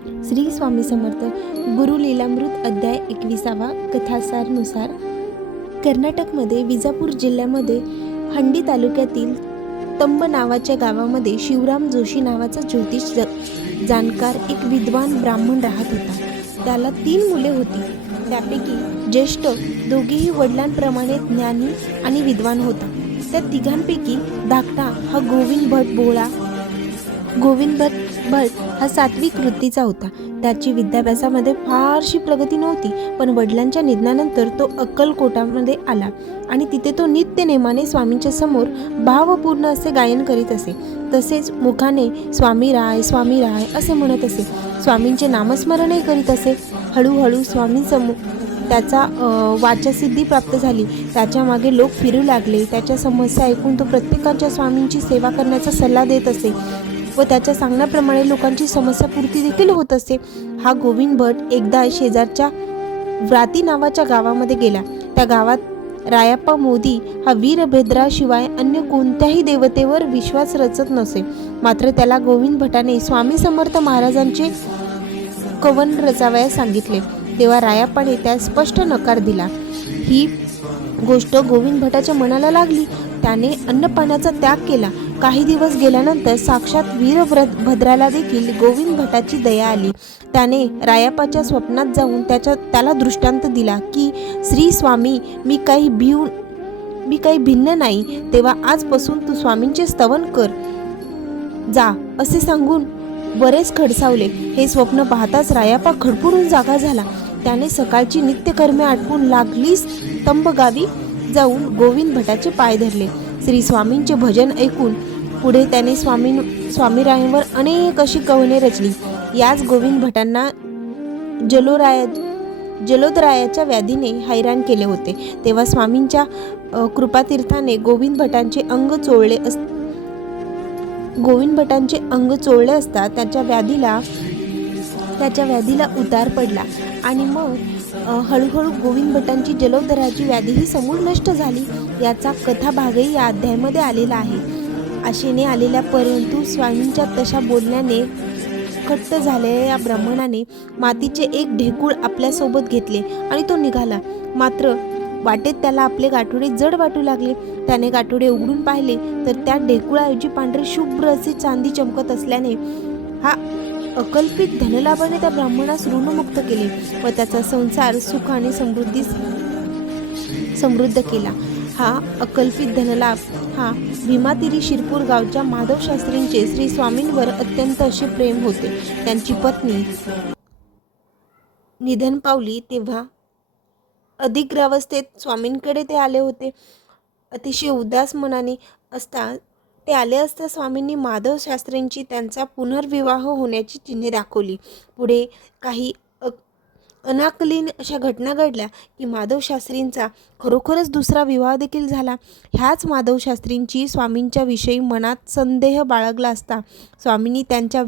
श्री स्वामी समर्थ. गुरु लीलामृत अध्याय 21. कथासारनुसार कर्नाटकमध्ये विजापूर जिल्ह्यामध्ये हंडी तालुक्यातील तंब नावाच्या गावामध्ये शिवराम जोशी नावाचा ज्योतिष जाणकार एक विद्वान ब्राह्मण राहत होता. त्याला 3 मुले होती. त्यापैकी ज्येष्ठ दोघेही वडिलांप्रमाणे ज्ञानी आणि विद्वान होता. त्या तिघांपैकी धाकटा हा गोविंद भट हा सात्विक वृत्तीचा होता. त्याची विद्याभ्यासामध्ये फारशी प्रगती नव्हती, पण वडिलांच्या निधनानंतर तो अक्कलकोटामध्ये आला आणि तिथे तो नित्य नेमाने स्वामींच्या समोर भावपूर्ण असे गायन करीत असे. तसेच मुखाने स्वामी राय स्वामी राय असे म्हणत असे. स्वामींचे नामस्मरणही करीत असे. हळूहळू स्वामींसमोर त्याचा वाचसिद्धी प्राप्त झाली. त्याच्या मागे लोक फिरू लागले. त्याच्या समस्या ऐकून तो प्रत्येकाच्या स्वामींची सेवा करण्याचा सल्ला देत असे व त्याच्या सांगण्याप्रमाणे लोकांची समस्या पूर्ती देखील होत असे. हा गोविंद भट एकदा शेजारच्या व्राती नावाच्या गावामध्ये गेला. त्या गावात रायाप्पा मोदी हा वीरभद्राशिवाय अन्य कोणत्याही देवतेवर विश्वास रचत नसे. मात्र त्याला गोविंद भटाने स्वामी समर्थ महाराजांचे कवन रचावयास सांगितले. तेव्हा रायाप्पाने त्यास स्पष्ट नकार दिला. ही गोष्ट गोविंद भटाच्या मनाला लागली. त्याने अन्नपाण्याचा त्याग केला. काही दिवस गेल्यानंतर साक्षात वीरभद्राला देखील गोविंद भटाची दया आली. त्याने रायाप्पाच्या स्वप्नात जाऊन त्याला दृष्टांत दिला की श्री स्वामी, मी काही भिन्न नाही, तेव्हा आजपासून तू स्वामींचे स्तवन कर जा असे सांगून बरेच खडसावले. हे स्वप्न पाहताच रायाप्पा खडपून जागा झाला. त्याने सकाळची नित्यकर्मे आटपून लागलीच तंब गावी जाऊन गोविंद भटाचे पाय धरले. श्री स्वामींचे भजन ऐकून पुढे त्याने स्वामीरायांवर अनेक अशी कवने रचली. याच गोविंद भटांना जलोदरायाच्या व्याधीने हैराण केले होते. तेव्हा स्वामींच्या कृपातीर्थाने गोविंद भटांचे अंग चोळले असता त्याच्या व्याधीला उतार पडला आणि मग हळूहळू गोविंद भटांची जलोदराची व्याधीही समूळ नष्ट झाली. याचा कथाभागही या अध्यायामध्ये आलेला आहे. आशेने आलेल्या परंतु स्वामींच्या तशा बोलण्याने कट्ट झालेल्या या ब्राह्मणाने मातीचे एक ढेकूळ आपल्यासोबत घेतले आणि तो निघाला. मात्र वाटेत त्याला आपले गाठोडे जड वाटू लागले. त्याने गाठोडे उघडून पाहिले तर त्या ढेकुळाऐवजी पांढरे शुभ्र असे चांदी चमकत असल्याने हा अकल्पित धनलाभाने त्या ब्राह्मणास ऋणमुक्त केले व त्याचा संसार सुख आणि समृद्ध केला. हा अकल्पित धनलाभ हा भीमातिरी शिरपूर गावच्या माधव शास्त्रींचे श्री स्वामींवर अत्यंत असे प्रेम होते. त्यांची पत्नी निधन पावली तेव्हा अधिग्रावस्थेत स्वामींकडे ते आले होते. अतिशय उदास मनाने ते आले असता स्वामींनी माधव शास्त्रींची त्यांचा पुनर्विवाह होण्याची चिन्हे दाखवली. पुढे काही अनाकलीन अशा घटना घडल्या की माधव शास्त्रींचा खरोखरच दुसरा विवाह देखील झाला. ह्याच माधव शास्त्रींची स्वामींच्या विषयी मनात संदेह बाळगला असता स्वामींनी त्यांच्या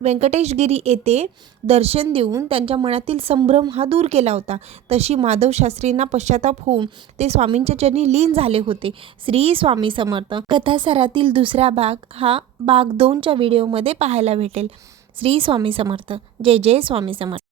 व्यंकटेशगिरी येथे दर्शन देऊन त्यांच्या मनातील संभ्रम हा दूर केला होता. तशी माधव शास्त्रींना पश्चाताप होऊन ते स्वामींच्या चरणी लीन झाले होते. श्री स्वामी समर्थ. कथासारातील दुसरा भाग हा भाग 2च्या व्हिडिओमध्ये पाहायला भेटेल. श्री स्वामी समर्थ. जय जय स्वामी समर्थ.